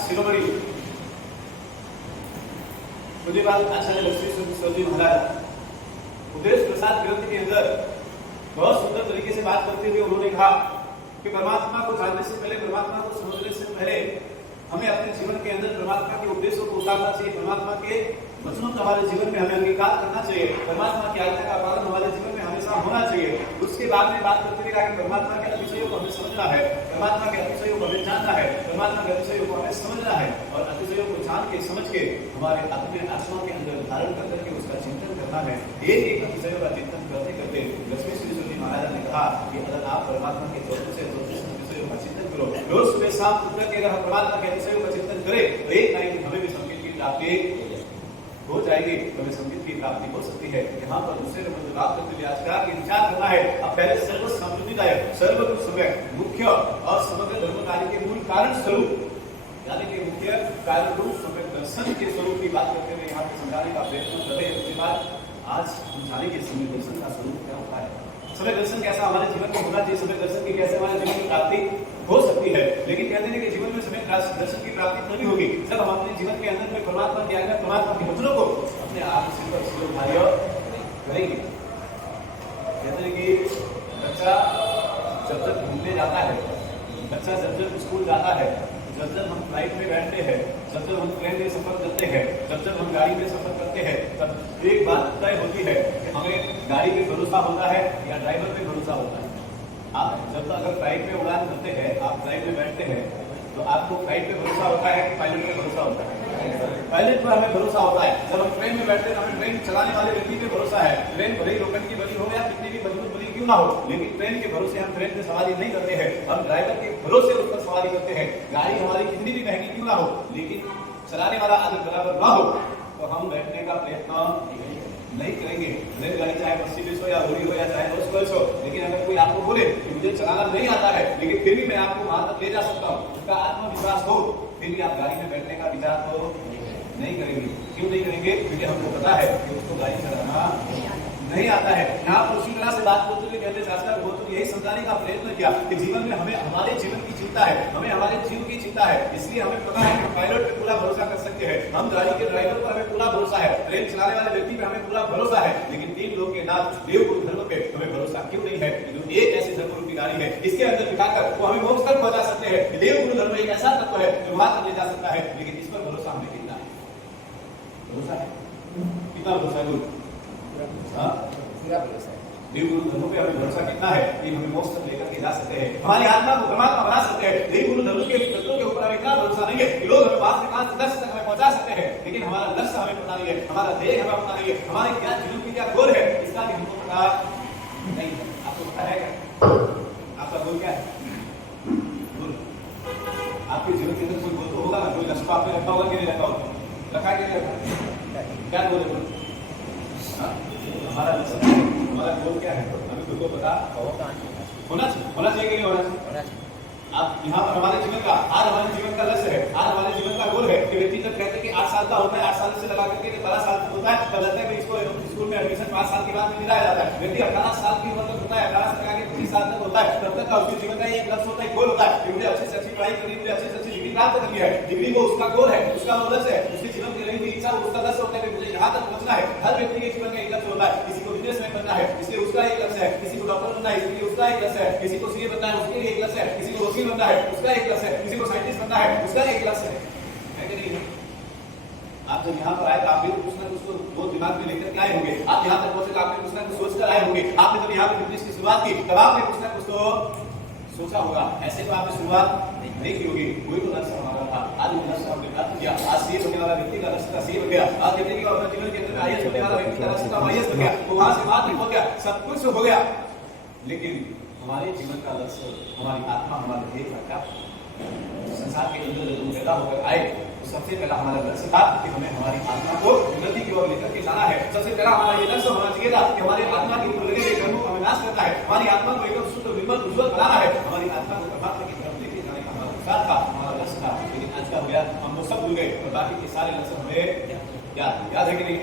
शिरोमणि पूज्यपाद आचार्य लक्ष्मी जी महाराज उपदेश प्रसाद ग्रंथ के अंदर बहुत सुंदर तरीके से बात करते हुए उन्होंने कहा कि परमात्मा को जानने से पहले, परमात्मा को समझने से पहले हमें अपने जीवन के अंदर परमात्मा के उपदेशों को उतारना चाहिए, परमात्मा के वचनों का हमारे जीवन में हमें अंगीकार करना चाहिए, परमात्मा की आज्ञा का पालन हमारे जीवन में हमेशा होना चाहिए। उसके बाद में बात करते हुए कहा कि परमात्मा के अतिशयों को हमें समझना है, परमात्मा के अतिशयों को हमें जानना है, परमात्मा के अतिशयों को हमें समझना है और अतिशयों को जान के समझ के हमारे अपने आत्मा के अंदर धारण करके उसका चिंतन करना है। एक एक अतिशयों का चिंतन करते करते लक्ष्मी श्री जी महाराज ने कहा कि अगर आप परमात्मा के चौथे से अतिशयों का चिंतन करो, रोज सुबह शाम उठ के अगर परमात्मा के अतिशयों का चिंतन करें तो एक टाइम हमें भी संकेत की प्राप्ति हो जाएगी, हमें संगीत की प्राप्ति हो सकती है। यहाँ पर दूसरे नंबर जो बात करते हुए आज का विचार करना है। अब पहले सर्व समृद्धिदायक, सर्वगुण समय मुख्य और समग्र धर्म कार्य के मूल कारण स्वरूप यानी कि मुख्य कारण रूप समय दर्शन के स्वरूप की बात करते हुए यहाँ पे समझाने का प्रयत्न कर रहे हैं। उसके बाद आज हम जानेंगे समय दर्शन का स्वरूप क्या होता है, समय दर्शन कैसा हमारे जीवन में होना चाहिए, समय दर्शन की कैसे हमारे जीवन में प्राप्ति हो सकती है। लेकिन कहते हैं कि जीवन में समय दर्शन की प्राप्ति तभी होगी जब हम अपने जीवन के अंदर में परमात्मा की आज्ञा, परमात्मा के वचनों को अपने आप से कार्य करेंगे। कहते हैं कि बच्चा जब तक घूमने जाता है, बच्चा जब स्कूल जाता है, जब हम फ्लाइट में बैठते हैं, जब हम ट्रेन में सफर करते हैं, जब हम गाड़ी में सफर करते हैं, तब एक बात तय होती है कि हमें गाड़ी पे भरोसा होता है या ड्राइवर पे भरोसा होता है। आप जब तक अगर फ्लाइट में उड़ान करते हैं, आप फ्लाइट में बैठते हैं तो आपको फ्लाइट पे भरोसा होता है कि पायलट पे भरोसा होता है? पायलट पर हमें भरोसा होता है। जब हम ट्रेन में बैठते हैं तो हमें ट्रेन चलाने वाले व्यक्ति पे भरोसा है। ट्रेन भले ही लोखंड की बनी हो या कितनी भी मजबूत बनी क्यों ना हो, लेकिन ट्रेन के भरोसे हम ट्रेन पे सवारी नहीं करते हैं, हम ड्राइवर के भरोसे उस पर सवारी करते हैं। गाड़ी हमारी कितनी भी महंगी क्यों ना हो, लेकिन चलाने वाला अगर बराबर ना हो तो हम बैठने का प्रयत्न नहीं करेंगे। रेलगाड़ी चाहे मर्सिडीज हो या लोरी हो या चाहे रोल्स रॉयस हो, लेकिन अगर कोई आपको बोले कि मुझे चलाना नहीं आता है लेकिन फिर भी मैं आपको वहां तक ले जा सकता हूँ, उसका आत्मविश्वास हो, फिर भी आप गाड़ी में बैठने का विचार तो नहीं करेंगे। क्यों नहीं करेंगे? क्योंकि हमको पता है कि उसको गाड़ी चलाना नहीं आता है। यहाँ पर उसी तरह से बात करते हुए कहते शास्त्र वो तो यही समझाने का प्रयत्न किया कि जीवन में हमें हमारे जीवन की चिंता है, हमें हमारे जीव की चिंता है, इसलिए हमें पता है कि पायलट पे पूरा भरोसा कर सकते हैं, हम गाड़ी के ड्राइवर पर हमें पूरा भरोसा है, ट्रेन चलाने वाले व्यक्ति पे हमें पूरा भरोसा है, लेकिन तीन लोग के नाथ देव गुरु धर्म पे हमें भरोसा क्यों नहीं है? जो एक ऐसी धर्म रूपी गाड़ी है, इसके अंदर बिठाकर वो हमें मोक्ष तक पहुंचा सकते हैं। देव गुरु धर्म एक ऐसा तत्व है जो वहां तक ले जा सकता है, लेकिन इस पर भरोसा हमें कितना है? भरोसा है कितना? भरोसा गुरु देव गुरु धर्म पे हमें भरोसा कितना है कि हमें मोक्ष तक लेकर के जा सकते हैं, हमारी आत्मा को परमात्मा बना सकते हैं। देव गुरु धर्म के तत्वों के ऊपर हमें इतना भरोसा नहीं है कि लोग हमें पास से पास लक्ष्य तक हमें पहुंचा सकते हैं, लेकिन हमारा लक्ष्य हमें पता नहीं है, हमारा ध्येय हमें पता नहीं है, हमारे क्या जीवन की क्या गोल है इसका भी हमको पता नहीं है। आपको पता है क्या आपका गोल क्या है? गोल आपके जीवन के अंदर कोई गोल तो होगा ना, कोई लक्ष्य आपने रखा होगा कि नहीं रखा होगा? रखा कि नहीं रखा? क्या गोल है? हमारा लक्ष्य, हमारा गोल क्या है हमें खुद को पता होना चाहिए कि नहीं होना चाहिए? आप यहाँ पर हमारे जीवन का आज हमारे जीवन का लक्ष्य है, आज हमारे जीवन का गोल है कि व्यक्ति जब कहते हैं कि 8 साल का होता है, 8 साल से लगा करके 12 साल होता है, तब लगता है कि इसको स्कूल में एडमिशन 5 साल के बाद में दिलाया जाता है। व्यक्ति 18 साल की उम्र तक होता है, 18 से आगे 25 साल तक होता है, तब तक का उसके जीवन का एक लक्ष्य होता है, गोल होता है कि मुझे अच्छी से अच्छी पढ़ाई करनी, मुझे अच्छी से अच्छी डिग्री प्राप्त करनी है। डिग्री वो उसका गोल है, उसका वो लक्ष्य है, उसके जीवन की रही इच्छा उसका लक्ष्य होता है कि मुझे यहाँ तक पहुंचना है। हर व्यक्ति के जीवन का एक लक्ष्य होता है, किसी को बिजनेसमैन बनना है इसलिए उसका एक लक्ष्य है, किसी को डॉक्टर बनना है इसलिए उसका एक लक्ष्य है, किसी को सीए बनना है उसके लिए एक लक्ष्य है, किसी को वकील बनना है उसका एक लक्ष्य है, किसी को साइंटिस्ट बनना है उसका एक लक्ष्य है कि नहीं? आप जब यहाँ पर आए तो आप भी कुछ ना कुछ वो दिमाग में लेकर के आए होंगे, आप यहाँ तक पहुंचे तो आपने कुछ ना कुछ सोचकर आए होंगे। आपने जब यहाँ पर बिजनेस की शुरुआत की तब आपने कुछ ना कुछ तो सोचा होगा, ऐसे तो आपने शुरुआत नहीं की होगी। कोई तो लक्ष्य हमारा था, आज वो लक्ष्य हमने प्राप्त किया। आज सीए होने वाला व्यक्ति का लक्ष्य का सीए हो गया, आज कहते हैं कि अपने जीवन के अंदर आईएएस होने वाला व्यक्ति का लक्ष्य का आईएएस हो गया, तो वहां से बात हो गया, सब कुछ हो गया, लेकिन हमारे जीवन का लक्ष्य, हमारी आत्मा, हमारे ध्येय का क्या? संसार के अंदर जब हम पैदा होकर आए तो सबसे पहला हमारा लक्ष्य था कि हमें हमारी आत्मा को उन्नति की ओर लेकर के जाना है। सबसे पहला हमारा ये लक्ष्य होना चाहिए था कि हमारे आत्मा की विकास करना है, हमारी आत्मा को एकदम शुद्ध निर्मल उज्जवल बनाना है, हमारी आत्मा को परमात्मा की तरफ लेके जाने का हमारा उत्साह था, हमारा लक्ष्य था। लेकिन आज का हो गया, हम लोग सब भूल गए और बाकी के सारे लक्ष्य हमें याद है कि नहीं?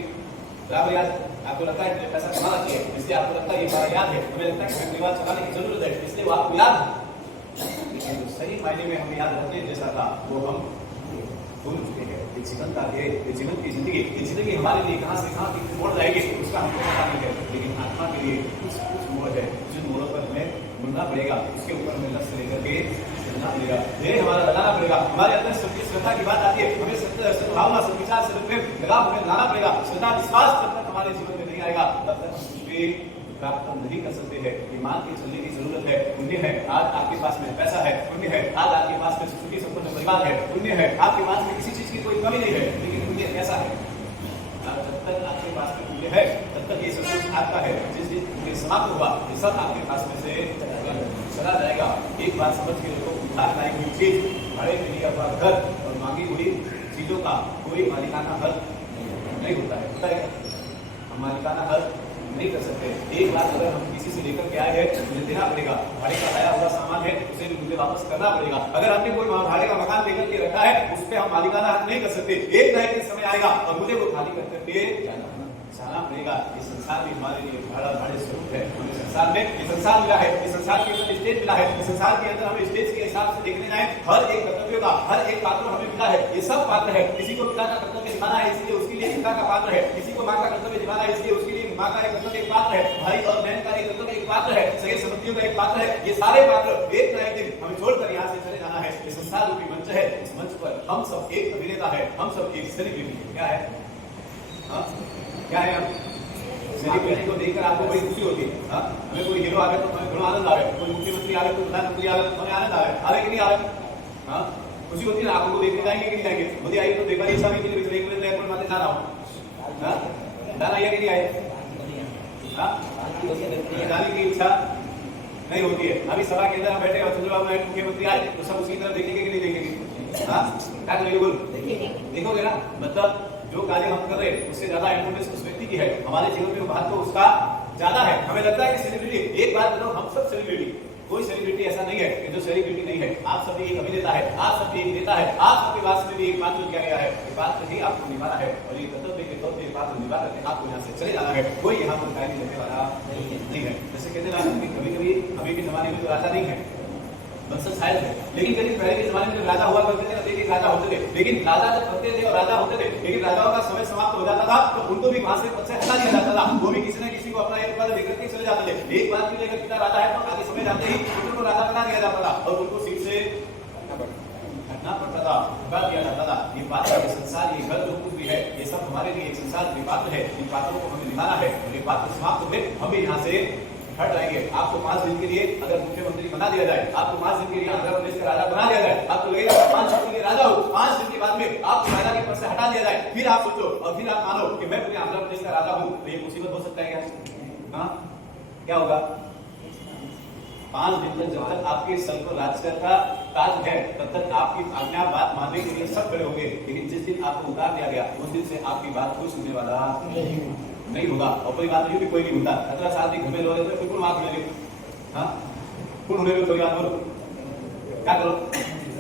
बराबर याद? आपको लगता है कि पैसा कमाना चाहिए, इसलिए आपको लगता है ये हमारा याद है, हमें लगता है कि परिवार चलाने की जरूरत है, इसलिए वो आपको याद है। लेकिन जो सही मायने में हमें याद रखने जैसा था वो हम भूल चुके हैं। ये जीवन का है, ये जीवन की जिंदगी हमारे लिए कहाँ से कहाँ की मोड़ जाएगी उसका हमको पता नहीं है, लेकिन आत्मा के लिए कुछ मोड़ है, जिन मोड़ों पर हमें मुड़ना पड़ेगा, उसके ऊपर हमें लक्ष्य लेकर के चलना पड़ेगा, ध्येय हमारा लगाना पड़ेगा। हमारे अंदर सत्य श्रद्धा की बात आती है, हमें सत्य सद्भावना सद्विचार सद्प्रेम लगाव हमें लाना पड़ेगा। श्रद्धा विश्वास जब तक हमारे जीवन में नहीं आएगा तब तक हम प्राप्त नहीं कर सकते हैं। ईमान के चलने की जरूरत है। पुण्य है आज आपके पास में पैसा है, पुण्य है आज आपके पास में सुखी संपन्न परिवार है, पुण्य है आपके पास में किसी चीज की कोई कमी नहीं है, लेकिन पुण्य कैसा है? जब तक आपके पास में पुण्य है तब तक ये सब कुछ आपका है। जिस दिन पुण्य समाप्त हुआ ये सब आपके पास में से चला जाएगा। एक बात समझ के लोगों को उधार लाई हुई चीज, भाड़े में लिया हुआ घर और मांगी हुई चीजों का कोई मालिकाना हक नहीं होता है। हम मालिकाना हक नहीं कर सकते। एक बात अगर हम किसी से लेकर के आए हैं तो मुझे देना पड़ेगा। भाड़े का आया हुआ सामान है उसे भी मुझे वापस करना पड़ेगा। अगर हमने कोई भाड़े का मकान लेकर के रखा है उस पर हम मालिकाना हक नहीं कर सकते। एक न एक समय आएगा और मुझे वो खाली करके जाना पड़ेगा। ये संसार भी हमारे लिए भाड़े स्वरूप है। हमें संसार में ये संसार मिला है, ये संसार के अंदर स्टेज मिला है, इस संसार के अंदर हमें स्टेज के हिसाब से देखने जाए हर एक कर्तव्य का हर एक पात्र हमें मिला है। ये सब पात्र है। किसी को पिता का कर्तव्य निभाना है इसलिए उसके लिए पिता का पात्र है, किसी को माँ का कर्तव्य निभाना है इसलिए उसके लिए माँ का एक कर्तव्य एक पात्र है, भाई और बहन का एक कर्तव्य एक पात्र है, सगे संबंधियों का एक पात्र है। ये सारे पात्र एक न एक दिन हमें छोड़कर यहाँ से चले जाना है। ये संसार रूपी मंच है। इस मंच पर हम सब एक अभिनेता है, हम सब एक सेलिब्रिटी। क्या है? क्या है? सेलिब्रिटी को देखकर आपको बड़ी खुशी होती है। हमें कोई हीरो आ गया तो हमें बड़ा आनंद आ गया, कोई मुख्यमंत्री आ गया तो प्रधानमंत्री आ गया तो हमें आनंद आ गया। आ रहे कि नहीं आ रहे? खुशी होती है ना? आपको देखने जाएंगे कि नहीं जाएंगे? मुझे आई तो देखा नहीं सभी के लिए देख लेते हैं, माते जा रहा हूँ। जाना आइए कि नहीं आए? जाने की इच्छा नहीं होती है। अभी सभा के अंदर हम बैठे और चंद्रबाबू नायडू मुख्यमंत्री आए तो सब उसकी तरफ देखेंगे कि नहीं देखेंगे? क्या करेंगे? बोल देखोगे ना। मतलब जो कार्य हम कर रहे हैं उससे ज्यादा इंपोर्टेंस उस व्यक्ति की है, हमारे जीवन में महत्व उसका ज्यादा है। हमें लगता है कि सेलिब्रिटी, एक बात बताओ, हम सब सेलिब्रिटी, कोई सेलिब्रिटी ऐसा नहीं है कि जो सेलिब्रिटी नहीं है। आप सभी एक अभिनेता है, आप सभी एक नेता है, आप सबके पास में भी एक पात्र किया गया है। ये पात्र ही आपको निभाना है और ये कर्तव्य के तौर पर पात्र निभा करके आपको यहाँ से चले जाना है। कोई यहाँ पर कायम रहने वाला नहीं है। जैसे कहते हैं कभी कभी अभी के जमाने में तो राजा नहीं है, वंशज शायद है, लेकिन कभी पहले के जमाने में राजा हुआ करते थे, एक राजा होते थे। लेकिन राजा जब बनते थे और राजा होते थे, लेकिन राजाओं का समय समाप्त हो जाता था तो उनको भी वहां से पद से हटा दिया जाता था। वो भी किसी न किसी को अपना एक पद लेकर के चले जाते थे। एक बात की लेकर पिता राजा है तो आगे समय जाते ही उनको राजा बना दिया जाता था और उनको सीट से हटना पड़ता था, हटा दिया जाता था। ये बात ये संसार, ये घर जो कुछ भी है, ये सब हमारे लिए एक संसार के पात्र है। इन पात्रों को हमें निभाना है और ये पात्र समाप्त हुए हम भी यहाँ से हट जाएंगे। आपको 5 दिन के लिए अगर मुख्यमंत्री बना दिया जाए, आपको 5 दिन के लिए आंध्र प्रदेश का राजा बना दिया जाए, आपको लगेगा 5 दिन के लिए राजा हो, 5 दिन के बाद में आपको राजा के पद से हटा दिया जाए, फिर आप सोचो और फिर आप मानो कि मैं पूरे आंध्र प्रदेश का राजा हूँ, तो ये मुसीबत हो सकता है क्या? क्या होगा? 5 दिन तक जब तक आपके सर पर राज्य का ताज है तब तक आपकी आज्ञा बात मानने के लिए सब खड़े होंगे। लेकिन जिस दिन आपको उतार दिया गया उस दिन से आपकी बात कोई सुनने वाला नहीं होगा। और कोई बात नहीं भी कोई नहीं होता। 17 साल की घूमे लोग तो बिल्कुल वहां खड़े कौन होने कोई बात बोलो क्या करो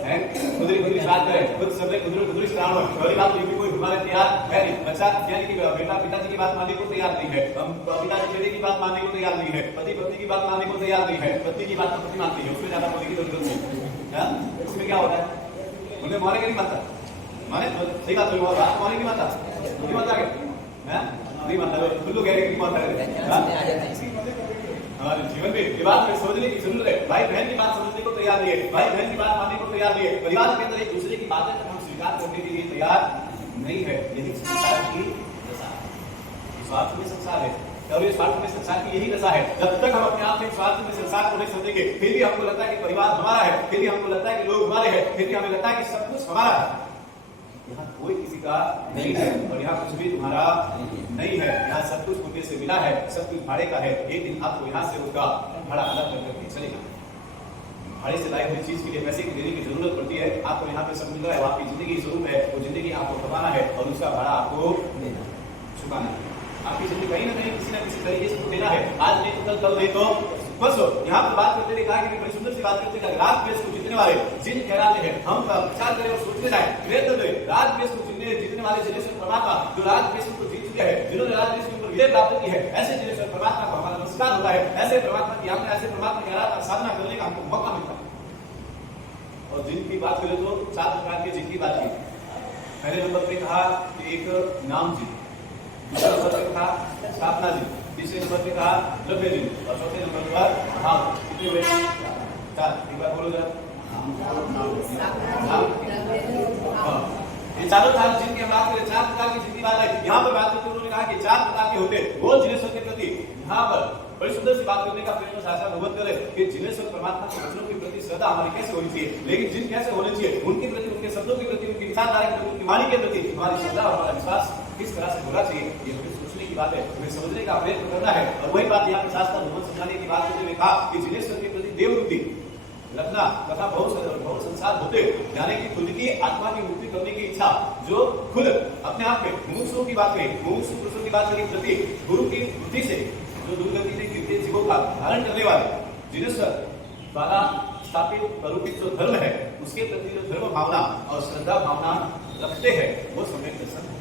है खुदरी बात करे खुद सब खुदरी स्टार्ट हो। कोई बात नहीं कोई हमारे तैयार है नहीं। बच्चा यानी कि बेटा पिताजी की बात मानने को तैयार नहीं है, हम पिताजी बेटे की बात मानने को तैयार नहीं है, पति पत्नी की बात मानने को तैयार नहीं है, पत्नी की बात पत्नी मानती है, उसमें ज्यादा बोलने की जरूरत नहीं। इसमें क्या होता है? उन्हें माने के नहीं मानता, माने सही बात हुई, बात माने नहीं मानता, नहीं मानता क्या? नहीं मानता तुम लोग नहीं मानता। हमारे जीवन में ये बात समझने की जरूरत है। भाई बहन की बात समझने को तैयार नहीं है, भाई बहन की बात मानने को तैयार नहीं है, परिवार के अंदर एक दूसरे की बातें हम स्वीकार करने के लिए तैयार नहीं है। यही संसार की दशा है, स्वार्थ में संसार है और ये स्वार्थ में संसार की यही दशा है। जब तक हम अपने आप में स्वार्थ में संसार को नहीं समझेंगे, फिर भी हमको लगता है कि परिवार हमारा है, फिर भी हमको लगता है कि लोग हमारे हैं, फिर भी हमें लगता है कि सब कुछ हमारा है। यहाँ कोई किसी का नहीं है और यहाँ कुछ भी तुम्हारा नहीं है। यहाँ सब कुछ मुझे से मिला है, सब कुछ भाड़े का है। एक दिन आपको यहाँ से उसका भाड़ा अलग करके चलेगा। भाड़े से लाई हुई चीज के लिए पैसे की देने की जरूरत पड़ती है। आपको यहाँ पे सब मिल रहा है, आपकी जिंदगी स्वरूप है, वो जिंदगी आपको कमाना है और उसका भाड़ा आपको चुकाना है। आपकी जिंदगी कहीं ना किसी तरीके से देना है। आज नहीं तो कल नहीं तो परसों। यहाँ पर बात करते हुए कहा कि बड़ी सुंदर सी बात करते हैं, रात द्वेष को जीतने वाले जिन कहलाते हैं। हम विचार करें और सोचते जाए, रात द्वेष को जीतने वाले जिनेश्वर परमात्मा जो रात द्वेष को जीत चुके हैं, जिन्होंने रात द्वेष के ऊपर विजय प्राप्त की है, ऐसे जिनेश्वर परमात्मा को हमारा नमस्कार होता है। ऐसे परमात्मा की आज्ञा, ऐसे परमात्मा की आराधना साधना करने का हमको मौका मिलता है। और जिन की बात करें तो 4 प्रकार के जिन की बात की। पहले नंबर पे कहा कि एक नाम जी, दूसरे नंबर पे कहा स्थापना जी, तीसरे नंबर पे कहा द्रव्य जी, और चौथे नंबर पर धाम। कितने हुए? 4। एक बार बोलो जरा। ये चारों चार जिनकी हम बात करें, 4 प्रकार की जिनकी बात है। यहाँ पर बात करते उन्होंने कहा कि 4 प्रकार के होते वो जिनेश्वर के प्रति यहाँ पर बड़ी सुंदर सी बात करने का प्रयत्न शास्त्र अनुवाद करे कि जिनेश्वर परमात्मा के वचनों के प्रति श्रद्धा हमारी कैसे होनी चाहिए, लेकिन जिन कैसे होने चाहिए, उनके प्रति, उनके शब्दों के प्रति, उनकी विचारधारा के प्रति, उनकी वाणी के प्रति हमारी श्रद्धा और हमारा विश्वास किस तरह से होना चाहिए, ये हमें सोचने की बात है, हमें समझने का प्रयत्न करना है। और वही बात यहाँ पर शास्त्र अनुवाद समझाने की बात करते हुए कहा कि जिनेश्वर के प्रति देवरूपी रखना तथा बहुत संसार होते, यानी कि खुद की आत्मा की मुक्ति करने की इच्छा जो खुद अपने आप में मुमुक्षुओं की बात करें, मुमुक्षु पुरुषों की बात करें प्रति गुरु की बुद्धि से जो दुर्गति ने गिरते जीवों का धारण करने वाले जिनेश्वर द्वारा स्थापित स्वरूपित जो धर्म है, उसके प्रति जो धर्म भावना और श्रद्धा भावना रखते हैं, वो सम्यक दर्शन।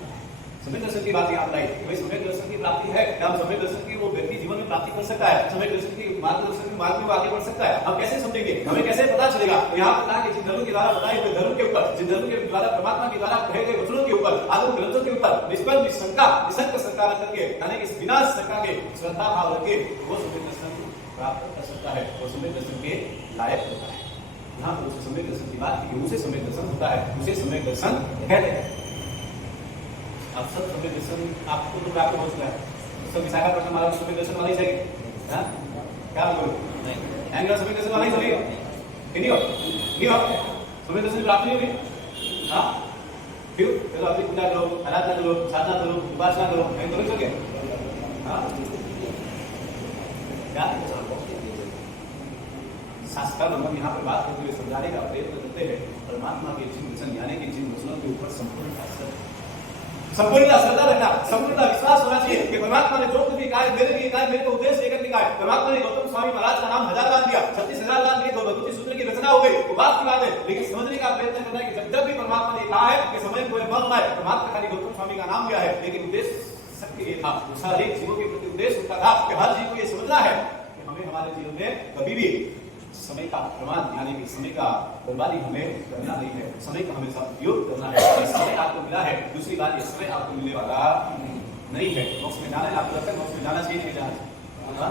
सम्यक दर्शन की बात यहाँ बताई, वही सम्यक दर्शन की प्राप्ति है। क्या सम्यक दर्शन की वो व्यक्ति जीवन में प्राप्ति कर सकता है? सम्यक दर्शन की मार्गदर्शन के मार्ग में आगे बढ़ सकता है। हम कैसे समझेंगे, हमें कैसे पता चलेगा? तो यहाँ पर कहा कि जिन धर्म के द्वारा बताए हुए धर्म के ऊपर, जिन धर्म के द्वारा परमात्मा के द्वारा कहे गए वचनों के ऊपर, आगम ग्रंथों के ऊपर निष्पल निशंका निशंक शंका रख करके, यानी कि बिना शंका के श्रद्धा भाव रखे वो सम्यक दर्शन प्राप्त कर सकता है, वो सम्यक दर्शन के लायक होता है। यहाँ पर उसे सम्यक दर्शन की बात की, उसे सम्यक दर्शन होता है, उसे सम्यक दर्शन कहते हैं। अब सब सम्यक दर्शन आपको तो प्राप्त हो चुका है, सब विशाखापट्टनम वाला सम्यक दर्शन वाला ही चाहिए, हाँ क्या बोलो? नहीं, एंगल सम्यक दर्शन वाला ही चाहिए, नहीं हो सम्यक दर्शन प्राप्त नहीं होगी। हाँ क्यों? चलो अपनी पूजा करो, आराधना करो, साधना करो, उपासना करो, नहीं करो सके? हाँ क्या शास्त्र हम यहाँ पर बात करते हुए समझाने का प्रयत्न करते हैं, परमात्मा के जिन वचन यानी कि जिन वचनों के ऊपर संपूर्ण श्रद्धा रखना, संपूर्ण विश्वास होना चाहिए कि परमात्मा ने जो कुछ भी कहा है मेरे लिए कहा है, मेरे को उद्देश्य लेकर के कहा है। परमात्मा ने गौतम स्वामी महाराज का नाम 1000 बार दिया, 36,000 बार दिए, 2 भगवती सूत्र की रचना हो गई, वो बात की बात है। लेकिन समझने का प्रयत्न करना है कि जब भी परमात्मा ने कहा है कि समय को बंद है, परमात्मा खाली गौतम स्वामी का नाम दिया है, लेकिन उद्देश्य सबके लिए था, सारे जीवों के प्रति उद्देश्य होता था कि हर जीव को ये समझना है कि हमें हमारे जीवन में कभी भी समय का प्रमाण यानी कि समय का बर्बादी हमें करना नहीं है, समय का हमेशा उपयोग करना है। समय आपको मिला है, दूसरी बात ये समय आपको मिलने वाला नहीं है। मोक्ष में जाना है, आपको लगता है मोक्ष में जाना चाहिए नहीं जाना चाहिए?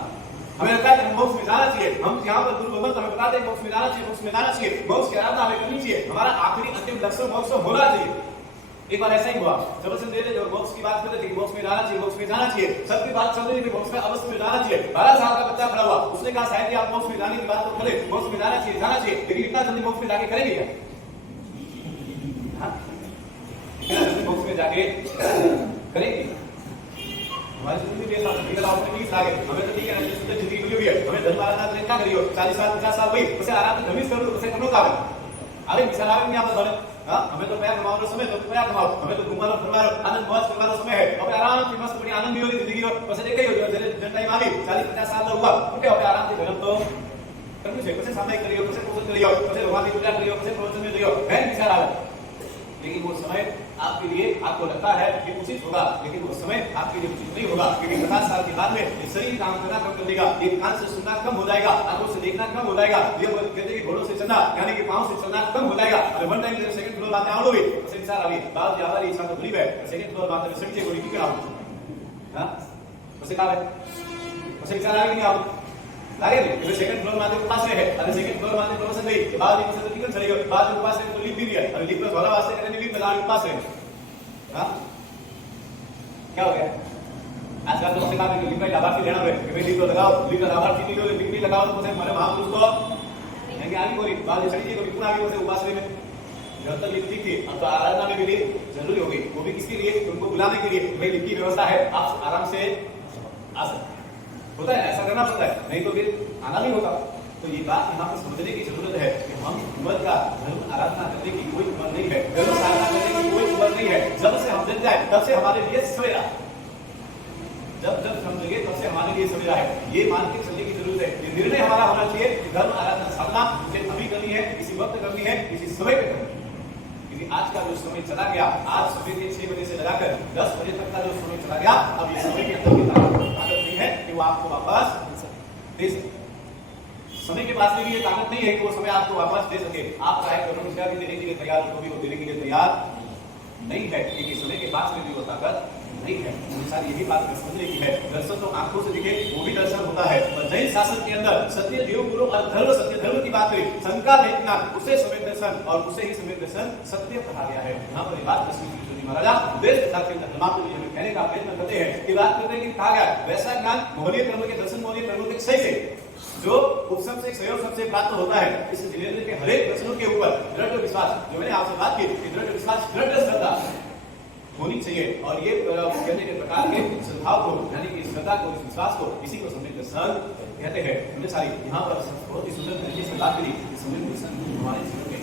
हमें लगता है कि मोक्ष में जाना चाहिए, हम यहाँ पर गुरु भगवंत हमें बताते हैं मोक्ष में जाना चाहिए, मोक्ष में जाना चाहिए, मोक्ष की आराधना हमें करनी चाहिए, हमारा आखिरी अंतिम लक्ष्य मोक्ष होना चाहिए। एक बार ऐसा ही हुआ, जबरदस्त दे रहे मोक्ष की बात कर रहे थे, मोक्ष में जाना चाहिए, मोक्ष में जाना चाहिए, सबकी बात चल रही थी मोक्ष में अवश्य में जाना चाहिए। 12 साल का बच्चा खड़ा हुआ, उसने कहा शायद कि आप मोक्ष में जाने की बात तो करें, मोक्ष में जाना चाहिए, लेकिन इतना जल्दी मोक्ष में जाके करेंगे क्या? इतना जल्दी मोक्ष में जाके करेंगे? हमारी जिंदगी में लेकिन आपने 20 लागे, हमें तो ठीक है, जिंदगी मिली हुई है, हमें धर्म आराधना करने क्या करियो, 40 साल 50 साल हुई, उसे आराधना धर्मिष्ठ करो, उसे करो का अरे विशाल आगे नहीं आता धर्म। हाँ हमें तो पैर कमाओ समय, तो पैर कमाओ, हमें तो घुमा लो फिरमा लो, आनंद मौज करवा लो समय है, अब आराम से मस्त बड़ी आनंद मिलो जिंदगी हो, बस एक ही हो जाए जन टाइम आ गई 40-50 साल हुआ, ओके अब आराम से धर्म तो करनी चाहिए, कैसे सामने करियो, कैसे पूजन करियो, कैसे भगवान की पूजा करियो, कैसे प्रवचन में करियो, है विचार आ गया। लेकिन वो समय आपके लिए आपको लगता है कि उचित होगा, लेकिन वो समय आपके लिए उचित नहीं होगा, क्योंकि 50 साल के बाद में ये शरीर काम करना कम कर देगा, ये कान से सुनना कम हो जाएगा, आंखों से देखना कम हो जाएगा, ये कहते हैं घोड़ों से चलना यानी कि पांव से चलना कम हो जाएगा। और वन टाइम सेकंड फ्लोर बातें आवड़ो भी ऐसे विचार आवी बात ज्यादा इच्छा तो भूली है, सेकंड फ्लोर बातें समझे कोई की कराओ, हां उसे कहा है उसे विचार आवे नहीं आप लागे नहीं, सेकंड फ्लोर माते के पास में है, अरे सेकंड फ्लोर माते प्रमोशन नहीं, बाद में से टिकट चलेगा, बाद में पास में तो लिफ्ट भी है, अरे लिफ्ट में वाला वास्ते करने लिफ्ट में लाने के पास है। हां क्या हो गया आजकल तो से कहा कि लिफ्ट में लाभार्थी लेना है कि भाई लिफ्ट लगाओ, लिफ्ट लाभार्थी नहीं लो, लिफ्ट लगाओ तो हमारे महापुरुष को नहीं आगे कोई बाद में चली तो पूरा आगे से उपासना में जब तक लिफ्ट थी, अब तो आराधना में भी जरूरी होगी, वो भी किसके लिए, उनको बुलाने के लिए, भाई लिफ्ट की व्यवस्था है, आप आराम से आ सकते होता है, ऐसा करना पड़ता है, नहीं तो फिर आना नहीं होता। तो ये बात यहाँ पर समझने की जरूरत है कि हम उम्र का धर्म आराधना करने की कोई उम्र नहीं है, धर्म साधना करने की कोई उम्र नहीं है, जब से हम जग जाए तब से हमारे लिए सवेरा जब जब समझेंगे तब से हमारे लिए समझा है, ये मान के चलने की जरूरत है। ये निर्णय हमारा होना चाहिए कि धर्म आराधना साधना मुझे अभी करनी है, इसी वक्त करनी है, इसी समय पे करनी है। क्योंकि आज का जो समय चला गया, आज सुबह के 6 बजे से लगाकर 10 बजे तक का जो समय चला गया, अब ये समय के अंदर की ताकत नहीं है कि वो आपको वापस दे सके। समय के पास में भी ये ताकत नहीं है कि वो समय आपको वापस दे सके। आप चाहे करोड़ रुपया भी देने के लिए तैयार हो, तो भी वो देने के लिए तैयार नहीं है, क्योंकि समय के पास में भी वो ताकत नहीं है। सारी यही बात समझने की है। दर्शन तो आंखों से दिखे वो भी दर्शन होता है। और जैन शासन के अंदर सत्य देव गुरु और धर्म सत्य धर्म की बात करें, शंका देखना उसे समय दर्शन और उसे ही समय दर्शन सत्य कहा गया है। यहाँ पर बात महाराजा देश हमें कहने का प्रयत्न करते हैं कि बात करते हैं कि कहा गया वैसा ज्ञान मोहनीय कर्म के दर्शन मोहनीय कर्मों के सही से जो उपसम से सहयोग सबसे प्राप्त होता है। इस जिलेंद्र के हरेक प्रश्नों के ऊपर दृढ़ विश्वास, जो मैंने आपसे बात की, दृढ़ विश्वास दृढ़ श्रद्धा होनी चाहिए। और ये कहने के प्रकार के श्रद्धाओं को, यानी कि श्रद्धा को, विश्वास को, इसी को सम्यक दर्शन कहते हैं। हमने सारी यहाँ पर बहुत ही सुंदर तरीके से बात करी। सम्यक दर्शन हमारे जीवन में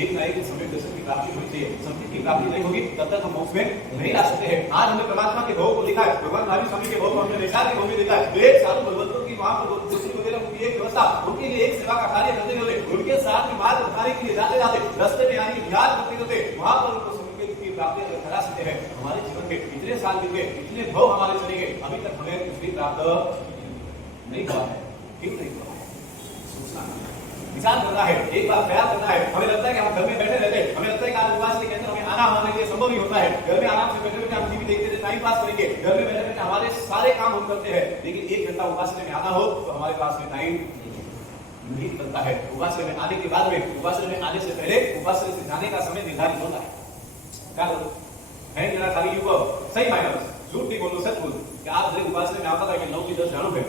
एक ना एक सम्यक दर्शन की प्राप्ति होनी चाहिए। संस्कृति की प्राप्ति नहीं होगी तब तक हम मोक्ष में नहीं आ सकते हैं। आज हमने परमात्मा के भोग को देखा है, भगवान महावीर स्वामी के भोग को हमने वैशाख के भोग में देखा है। एक साधु भगवंतों की वहां पर दूसरी वगैरह उनकी एक व्यवस्था, उनके लिए एक सेवा का कार्य करते हुए, उनके साथ में मार्ग उठाने के लिए जाते जाते रास्ते में यानी विहार करते करते वहां पर उनको प्राप्ति करा सकते हैं। हमारे जीवन में इतने साल बीत गए, इतने भव हमारे चले गए, अभी तक हमें कुछ भी प्राप्त नहीं हुआ है। क्यों नहीं हुआ है? सोचना, विचार करना है, एक बार प्रयास करना है। हमें लगता है कि हम घर में बैठे रहते हैं, हमें लगता है कि आज उपवास के अंदर हमें आना हमारे लिए संभव नहीं होता है। घर में आराम से बैठे बैठे हम टीवी देखते थे, टाइम पास करेंगे, घर में बैठे बैठे हमारे सारे काम हम करते हैं। लेकिन 1 घंटा उपासना में आना हो तो हमारे पास में टाइम नहीं बनता है। उपासना में आने के बाद में, उपासना में आने से पहले उपासना से जाने का समय निर्धारित होता है। क्या बोलो है मेरा खाली युवा सही मायने में झूठ नहीं बोलो, सच बोलो कि आप जब उपासना में आता था कि 9 की 10 जानो है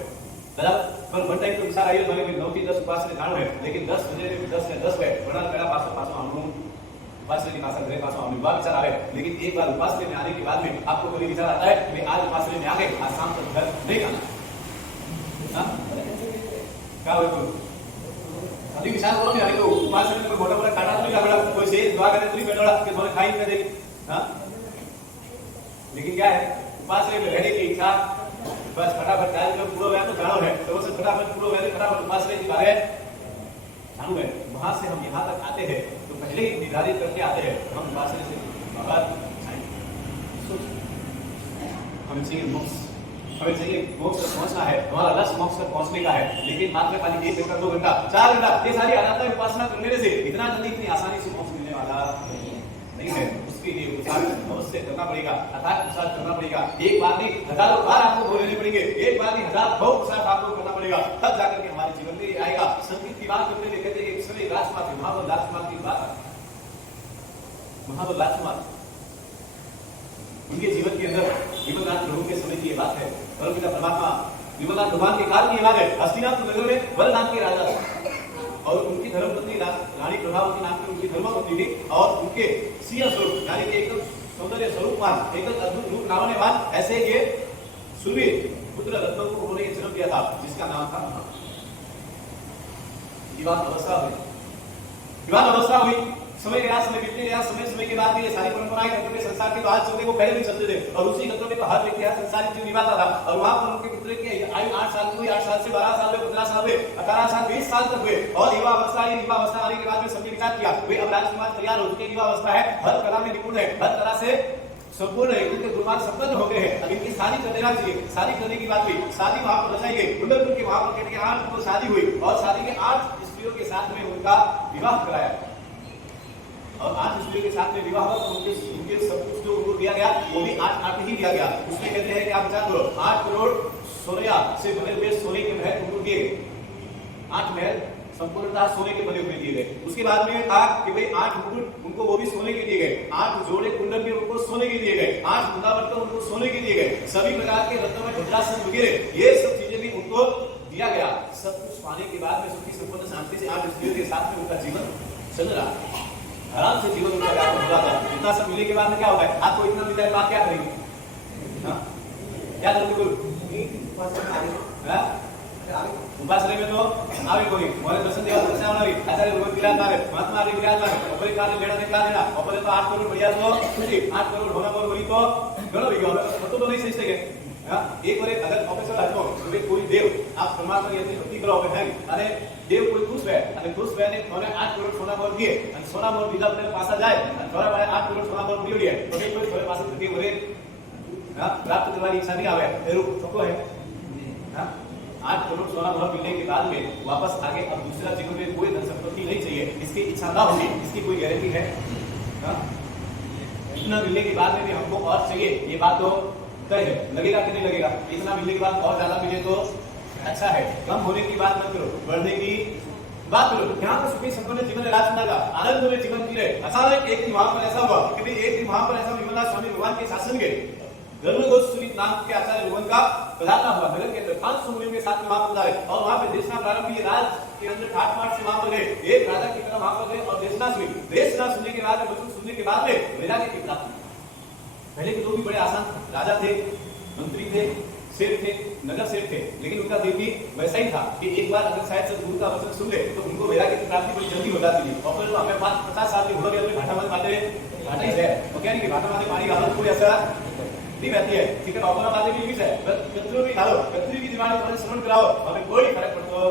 बराबर, पर वन टाइम तो विचार आइए मैंने कि 9 की 10 उपासना जानो है, लेकिन 10 बजे में 10 के 10 है बड़ा मेरा पासो हमनु उपासना की भाषा घरे पासो हमनु विचार आ रहे। लेकिन एक बार उपासना में आने के बाद में आपको कोई विचार आता है कि आज उपासना में आ गए, आज शाम तक घर नहीं आना। हां क्या हो अभी विचार करो नहीं, तो उपासना में कोई मोटा मोटा काटा तो नहीं लगा, कोई से दुआ करने तो नहीं बैठा कि थोड़े खाई कर देगी। हाँ, लेकिन क्या है उपासना में रहने की इच्छा, बस फटाफट कार्य जब पूरा हुआ तो जानो है, तो बस फटाफट पूरा हुआ फटाफट उपासना की बात है जानो है। वहां से हम यहाँ तक आते हैं तो पहले ही निर्धारित करके आते हैं हम उपासना से बाहर आएंगे। हमें चाहिए मोक्ष, हमें चाहिए मोक्ष तक पहुंचना है, हमारा लक्ष्य मोक्ष तक पहुंचने का है। लेकिन मात्र खाली 1 घंटा 2 घंटा 4 घंटा ये सारी आराधना उपासना करने से इतना जल्दी इतनी आसानी से मोक्ष मिलने वाला नहीं है। उसके लिए उपचार अवश्य करना पड़ेगा, अर्थात उपचार करना पड़ेगा। एक बार नहीं हजारों बार आपको बोलने पड़ेंगे, एक बार नहीं हजार बहुत उपचार आपको करना पड़ेगा, तब जाकर के हमारे जीवन में आएगा। संगीत की बात करते हुए कहते हैं कि समय राजकुमार थे, वहां पर राजकुमार की बात, वहां पर राजकुमार उनके जीवन के अंदर विमलनाथ प्रभु के समय की ये बात है। परमपिता परमात्मा विमलनाथ भगवान के काल की ये बात है। हस्तिनापुर नगर में वर नाम के राजा और उनकी धर्मपत्नी रानी प्रभावती नाम की उनकी धर्मपत्नी थी, और उनके सिंह स्वरूप यानी कि एकदम सौंदर्य स्वरूपवान, एकदम अद्भुत रूप लावण्यवान ऐसे ये सूर्य पुत्र रत्न को उन्होंने जन्म दिया था, जिसका नाम था विवाह अवस्था हुई। विवाह अवस्था हुई, समय के बाद समय बीतने गया, समय के बाद ये सारी परंपराएं तत्व के संसार के आज चलते को पहले भी चलते थे, और उसी तत्व में तो हर व्यक्ति हर संसार जीवन निभाता था। और वहां पर उनके पुत्र की आयु 8 साल हुई, 8 साल से 12 साल हुए, 15 साल हुए, 18 साल 20 साल तक हुए। और युवा अवस्था आने के बाद में सबने विचार किया वे अब राजकुमार तैयार हो चुके, युवा अवस्था है, हर कला में निपुण है, हर तरह से संपूर्ण है, इनके गुणवान संपन्न हो गए हैं, अब इनकी शादी कर देना चाहिए। शादी करने की बात हुई, शादी वहां पर रचाई गई, कुंडलपुर के वहां पर कहते हैं 8 को शादी हुई, और शादी के 8 स्त्रियों के साथ में उनका विवाह कराया, और 8 स्त्रियों के साथ में विवाह हुआ। उनके सब कुछ जो उनको दिया गया वो भी 8 ही दिया गया। उसमें कहते हैं कि आप विचार करो 8 करोड़ सोनिया से बने हुए सोने के महल उनको दिए, 8 महल संपूर्णतः सोने के बने हुए दिए गए। उसके बाद में कहा कि भाई 8 मुकुट उनको वो भी सोने के दिए गए, 8 जोड़े कुंडल भी उनको सोने के दिए गए, 8 मुंडावट उनको सोने के दिए गए, सभी प्रकार के रत्नों में वज्रासन वगैरह ये सब चीजें भी उनको दिया गया। सब कुछ पाने के बाद में सुखी संपन्न शांति से 8 स्त्रियों के साथ में उनका जीवन चल रहा, आराम से जीवन उनका हो रहा था। इतना सब मिलने के बाद में क्या होता है, आपको इतना मिल जाए बात क्या करेंगे? क्या करोगे? उपासना में तो आवे कोई मोरे दर्शन देवा दर्शन आवनारी आचार्य भगवत विराजमान है, महात्मा आदि विराजमान है, अपने कार्य बेड़ा निकला देना, अपने तो 8 करोड़ बढ़िया तो खुशी 8 करोड़ होना बोल बोली तो ઘણો વિગો હતો તો નહીં સમજતે કે હા એક વાર અગર પ્રોફેસર હતો તો કોઈ દેવ આપ પરમાત્માની એની ભક્તિ કરો હવે અને દેવ કોઈ ખુશ હોય અને ખુશ હોય ને મને 8 કરોડ સોના મોર દીએ અને સોના મોર બીજા પર પાછા જાય અને થોડા ભાઈ 8 કરોડ સોના મોર દીએ તો કોઈ થોડે પાસે કે વરે હા प्राप्त करने की इच्छा नहीं आवे एरो सबको है हाँ 8 करोड़ सोना मोहर मिलने के बाद में वापस आगे अब दूसरा जीवन में कोई धन संपत्ति नहीं चाहिए इसकी इच्छा ना होगी इसकी कोई गारंटी है हाँ इतना मिलने के बाद में भी हमको और चाहिए ये बात तो तय है लगेगा कि नहीं लगेगा इतना मिलने के बाद और ज्यादा मिले तो अच्छा है कम होने की बात मत करो बढ़ने की बात करो यहाँ पर सुखी संपन्न जीवन राज सुनागा आनंद में जीवन जी रहे अचानक एक दिन वहां पर ऐसा हुआ कि भाई एक दिन वहां पर ऐसा विमला स्वामी भगवान के शासन के धर्मगोस्वामी नाम के आचार्य भगवान का पधारना हुआ नगर के अंदर 500 मुनियों के साथ में वहां पधारे और वहां पे देशना प्रारंभ किए राज के अंदर ठाट बाट से वहां पर गए एक राजा की तरह वहां पर गए और देशना सुनने के बाद वचन सुनने के बाद में वैराग्य की प्राप्ति पहले के लोग भी बड़े आसान राजा थे मंत्री थे सेठ थे नगर सेठ थे लेकिन उनका दिल भी वैसा ही था कि एक बार अगर शायद सदगुरु का वचन सुन ले तो उनको वैराग्य की प्राप्ति बड़ी जल्दी हो जाती थी और फिर हमें 50 साल के हो गए घाटा मत पाते घाटा ही है और क्या नहीं घाटा माते पानी का कोई ऐसा नहीं रहती है ठीक है ऑफर बातें भी है कतरू भी खाओ कतरी भी दिमाग में श्रवण कराओ हमें कोई फर्क पड़तो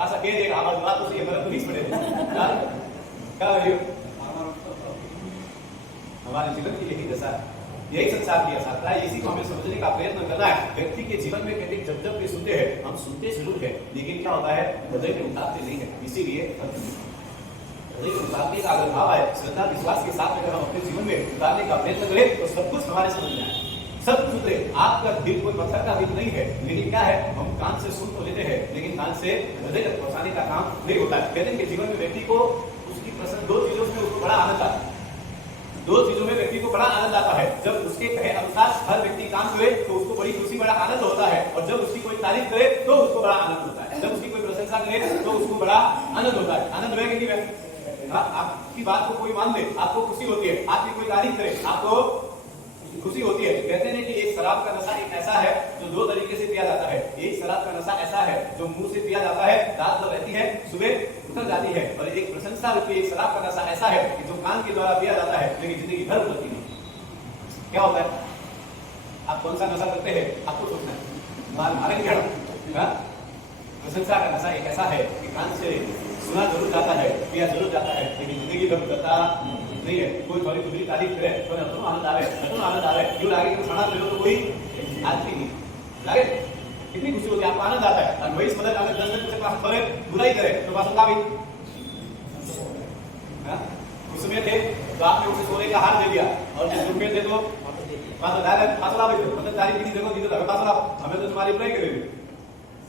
बस के देगा आवाज बात तो सही फर्क तो नहीं पड़ेगा क्या करियो हमारे जीवन की यही दशा है यही संसार की यात्रा है इसी को हमें समझने का प्रयत्न करना है व्यक्ति के जीवन में कहते जब भी सुनते हैं हम सुनते जरूर है लेकिन क्या होता है हृदय में उतारते नहीं है इसीलिए हृदय में उतारने का अगर भाव है श्रद्धा विश्वास के साथ अगर हम अपने जीवन में उतारने का प्रयत्न करें तो सब कुछ हमारे समझ में आए सब कुछ उतरे आपका दिल कोई पत्थर का दिल नहीं है लेकिन क्या है हम कान से सुन तो लेते हैं लेकिन कान से हृदय तक पहुंचाने का काम नहीं होता है कहते हैं कि जीवन में व्यक्ति को उसकी पसंद दो चीजों में उसको बड़ा आनंद आता है दो चीजों में व्यक्ति को बड़ा आनंद आता है जब उसके कहे अनुसार हर व्यक्ति काम करे तो उसको बड़ी खुशी बड़ा आनंद होता है और जब उसकी कोई तारीफ करे तो उसको बड़ा आनंद होता है जब उसकी कोई प्रशंसा करे तो उसको बड़ा आनंद होता है आनंद रहे कि नहीं आपकी बात को कोई मान ले आपको खुशी होती है आपकी कोई तारीफ करे आपको खुशी होती है कहते हैं कि एक शराब का नशा एक ऐसा है जो दो तरीके से पिया जाता है एक शराब का नशा ऐसा है जो मुंह से पिया जाता है रात भर रहती है सुबह उतर जाती है और एक प्रशंसा रूपी एक शराब का नशा ऐसा है कि जो कान के द्वारा पिया जाता है लेकिन जिंदगी भर उतरती नहीं क्या होता है आप कौन सा नशा करते हैं आपको सोचना है प्रशंसा का नशा एक ऐसा है कि कान से सुना जरूर जाता है पिया जरूर जाता है लेकिन जिंदगी भर उतरता नहीं है कोई थोड़ी दूसरी तारीफ करे तो आनंद आवे क्यों लागे कि खाना ले लो तो कोई आदमी नहीं लागे कितनी खुशी होती है आपको आनंद आता है और वही समझ अगर 10 दिन से पास करे बुराई करे तो पास होगा भी उस समय थे तो आपने उसे सोने का हार दे दिया और जिस रूप में थे तो पास ला भी मतलब तारीफ की देखो कि तो पास ला हमें तो तुम्हारी बुराई करेगी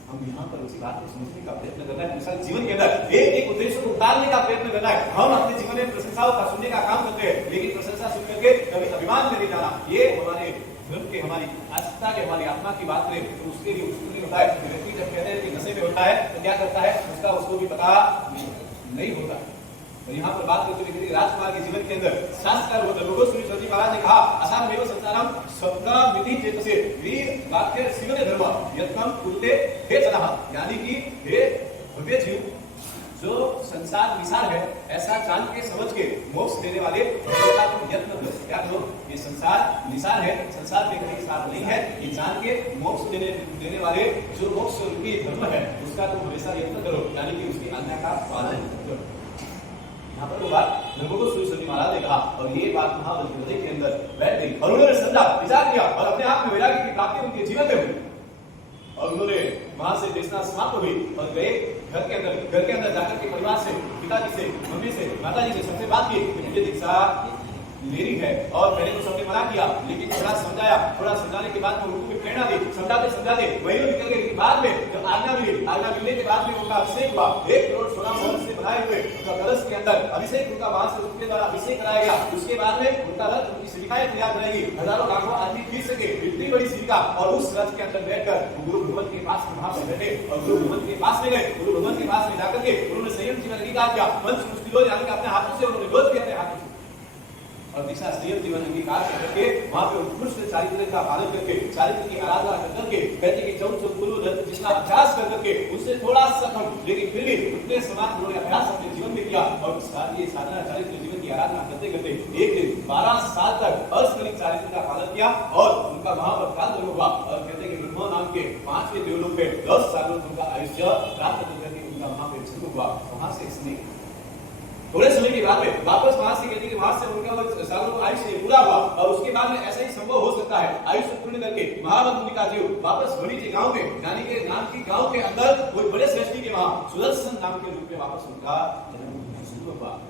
हम यहाँ पर उसी बात को समझने का प्रयत्न करना है दूसरा जीवन के अंदर एक एक उद्देश्य को उतारने का प्रयत्न करना है हम अपने जीवन में प्रशंसाओं का सुनने का काम करते हैं लेकिन प्रशंसा सुन करके कभी अभिमान में नहीं जाना ये हमारे धर्म के हमारी आस्था के हमारी आत्मा की बात करें तो उसके लिए उसके होता है व्यक्ति जब कहते हैं कि नशे में होता है तो क्या करता है उसका उसको भी पता नहीं होता और यहाँ पर बात करते हुए राजकुमार के जीवन के अंदर शास्त्र धर्मगोस्वामी महाराज ने कहा असारमेव संसारम स्वप्नमिति चेतसे वीर वाक्य शिवने धर्म यत्नम कुरुते हे सनः यानी कि हे भव्य जीव जो संसार निसार है ऐसा जान के समझ के मोक्ष देने वाले यत्न करो क्या करो ये संसार निसार है संसार में कहीं सार नहीं है ये जान के मोक्ष देने वाले जो मोक्ष रूपी धर्म है उसका तुम हमेशा यत्न करो यानी कि उसकी आज्ञा का पालन करो यहाँ पर वो बात धर्मगोस्वामी महाराज ने कहा और ये बात महाबली के अंदर बैठ गई और उन्होंने समझा विचार किया और अपने आप में वैराग्य की प्राप्ति उनके जीवन में हुई और उन्होंने वहां से देशना समाप्त हुई और गए घर के अंदर जाकर के परिवार से पिताजी से मम्मी से माताजी से सबसे बात की कि मुझे दीक्षा लेनी है और पहले तो सबने मना किया लेकिन थोड़ा समझाने के बाद उनको प्रेरणा दी समझाते वही निकल गए बाद में जब आज्ञा मिलने के बाद में उनका अभिषेक हुआ 1 करोड़ सोना मोहर से बनाए हुए उनका कलश के अंदर अभिषेक उनका वहां से उसके द्वारा अभिषेक कराया गया उसके बाद में उनका रथ उनकी सेविकाएं तैयार करेगी हजारों लाखों आदमी खींच सके इतनी बड़ी सेविका और उस रथ के अंदर बैठकर गुरु भगवत के पास वहां पर बैठे और गुरु भगवत के पास में गए गुरु भगवत के पास में जाकर के उन्होंने संयम जीवन अंगीकार किया पंच मुष्टि यानी कि अपने हाथों से उन्होंने लोध किया अपने हाथों से और दिशा संयम जीवन अंगीकार करके वहां पे उत्कृष्ट चारित्र का पालन करके चारित्र की आराधना करके कहते कि चौथ गुरु जिसका अभ्यास करके उससे थोड़ा सा कम लेकिन फिर भी उतने समाज उन्होंने अभ्यास अपने जीवन में किया और ये साधना चारित्र जीवन की आराधना करते करते एक दिन 12 साल तक अस्खलित चारित्र का पालन किया और उनका वहां पर काल हुआ और कहते हैं कि ब्रह्मा नाम के 5वें देवलोक पे 10 सालों उनका आयुष्य प्राप्त करके उनका वहां पे जन्म हुआ। वहां से इसने थोड़े समय के बाद में वापस वहां से कहते हैं कि वहां से उनका सालों आयुष्य पूरा हुआ और उसके बाद में ऐसा ही संभव हो सकता है आयुष्य पूर्ण करके महाबल मुनि का जीव वापस वनी जी गांव में यानी के नाम की गांव के अंदर कोई बड़े श्रेष्ठी के वहां सुदर्शन नाम के रूप में वापस उनका